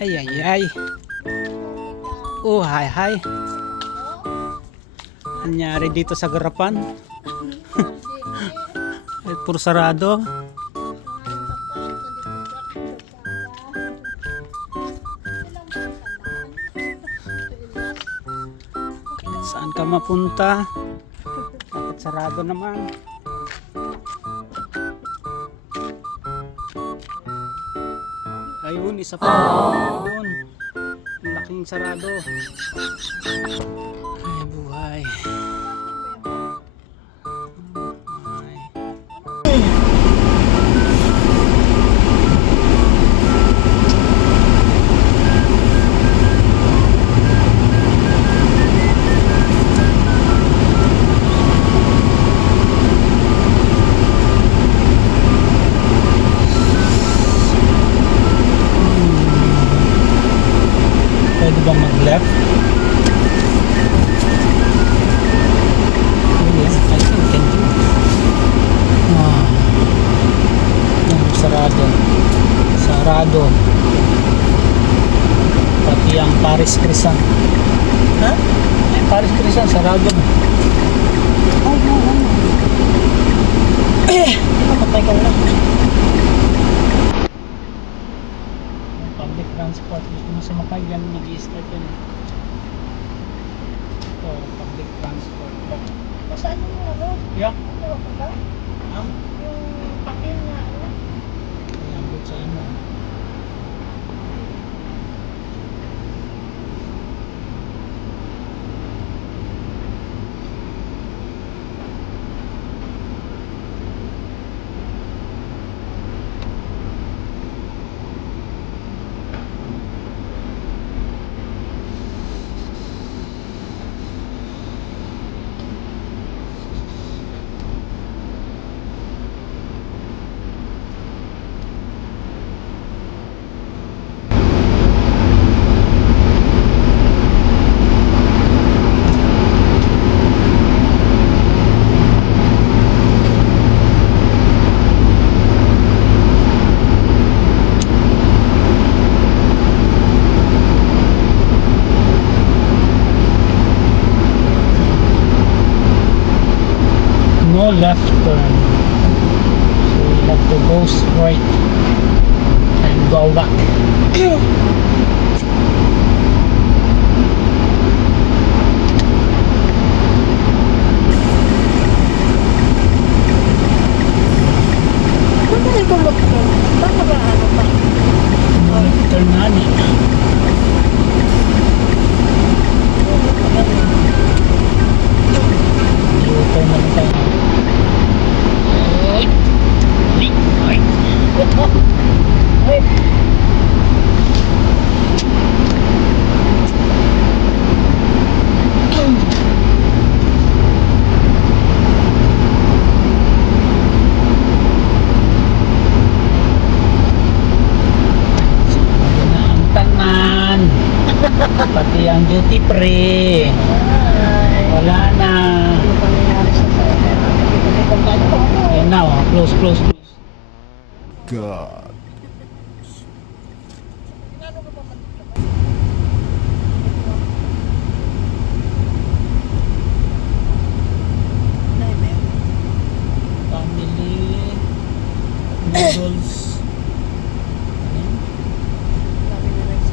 Ay, ay, ay. Oh, hi, hi. Anyari dito sa garapan? Ay, puro sarado. Saan ka mapunta? Dapat sarado naman. Ayun, isa pa doon. Ang laking sarado. Ay, buhay. Ay. Pwede bang mag-left? Yes, I think can do. Ah, sarado. Sarado. Pati ang Paris Crescent. Ha? Ay, Paris Crescent, sarado. Patay ka na. Public transport, gusto mo sumakay yan, mag-i-start yan. Ito, public transport. Saan yung ano? Yeah. Ano ka ba? Yung pakin na ano? Ayan, good sa imo. No left turn. So we have to go straight and go back. Ano na itong lokal? Paano ba ano pa? No left turn nga ni. U-turn na lang tayo. Ay, Sabi na ang tanan. Pati ang duty free. Wala na. ano pa nangyari sa sa'yo? Kung paano pa ako? Ayan na, oh. Close, close, close. God. Ano ka pa man? Family noodles. Ano yun?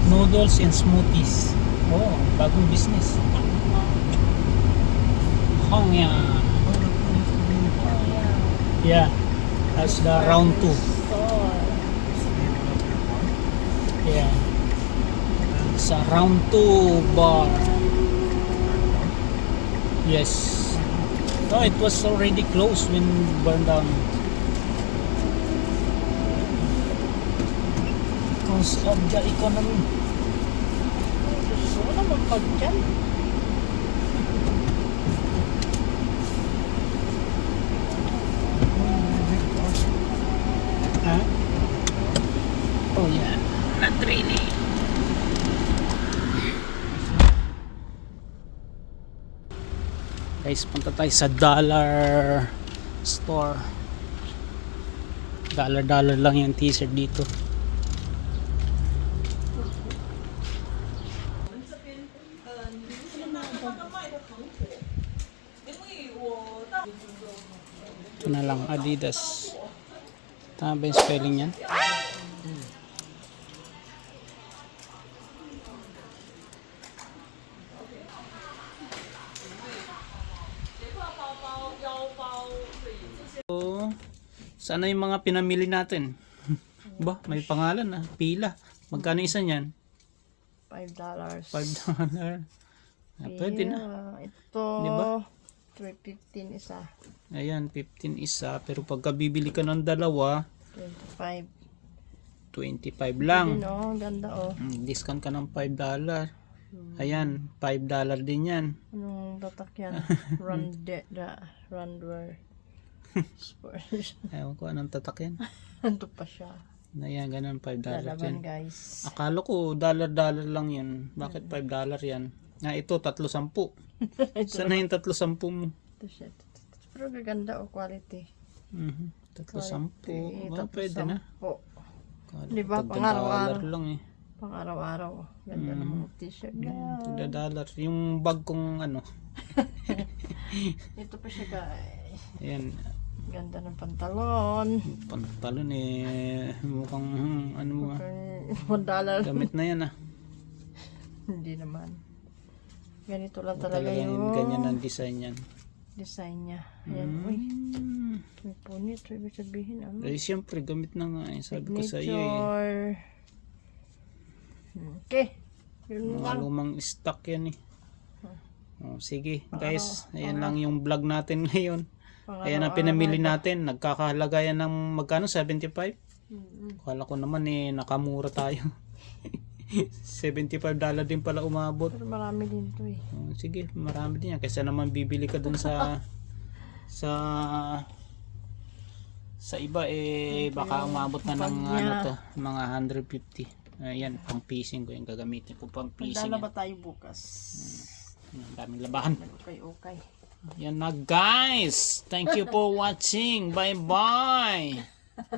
Noodles and smoothies. Oh, bagong business. Hongya. Yeah, that's the round 2. Yeah. It's a round 2 bar. Yes. No, it was already closed when burned down. Because of the economy. Gusto ko naman pag dyan. Huh? Oh yeah, not really. Guys, punta tayo sa dollar store. $1 lang yung t-shirt dito. lang, Adidas. Tama ba yung spelling yan? So, sana yung mga pinamili natin? Ba, may pangalan na, pila. Magkano isa niyan? $5. $5. Pwede na. Ito, Diba? $3.15 isa. Ayan, 15 isa. Pero pagka bibili ka ng dalawa, 25. 25 lang. Yun oh, ganda oh. Discount ka ng $5. Ayan, $5 din yan. Anong tatak yan? Randwear. Sports. Ewan ko anong tatak yan. Ando pa siya. Ayan, ganun, $5 Lalaban yan. guys. Akala ko dollar lang yun. Bakit $5 yan? Ito, 3.10. Sana yung 3.10 mo? Ito siya. Pero gaganda oh, quality. 3.10. Ba, pwede na. Diba, $3 pang-araw-araw. lang eh. Pang araw-araw. Ganda ng mga t-shirt. $3. Yung bag kong ano. Ito pa siya guys. Ayan. Ganda ng pantalon. Pantalon eh. Mukhang ano mo. $1. Gamit na yan ah. Hindi naman. Ganito lang talaga Talagang yung ganyan ang design yan. design niya. Ayan. Uy, may punit. So, ibig sabihin, ano? Eh siyempre gamit na nga eh. Sabi ko sa iyo eh. Signature. Okay. Yun Mga lang. lumang stock yan eh. Sige guys. Ayan lang yung vlog natin ngayon. Ayan ang pinamili natin. Nagkakahalaga yan ng magkano? 75? Kala ko naman eh nakamura tayo. $75 din pala umabot. Pero marami din to eh. Sige, marami din yan. Kaysa naman bibili ka dun sa iba eh baka umabot na ng ano to, mga 150. Ayan, pang fishing ko yung gagamitin ko pang fishing. Maglalaba tayo bukas. Ang daming labahan. Okay. Yan na guys. Thank you for watching. Bye bye.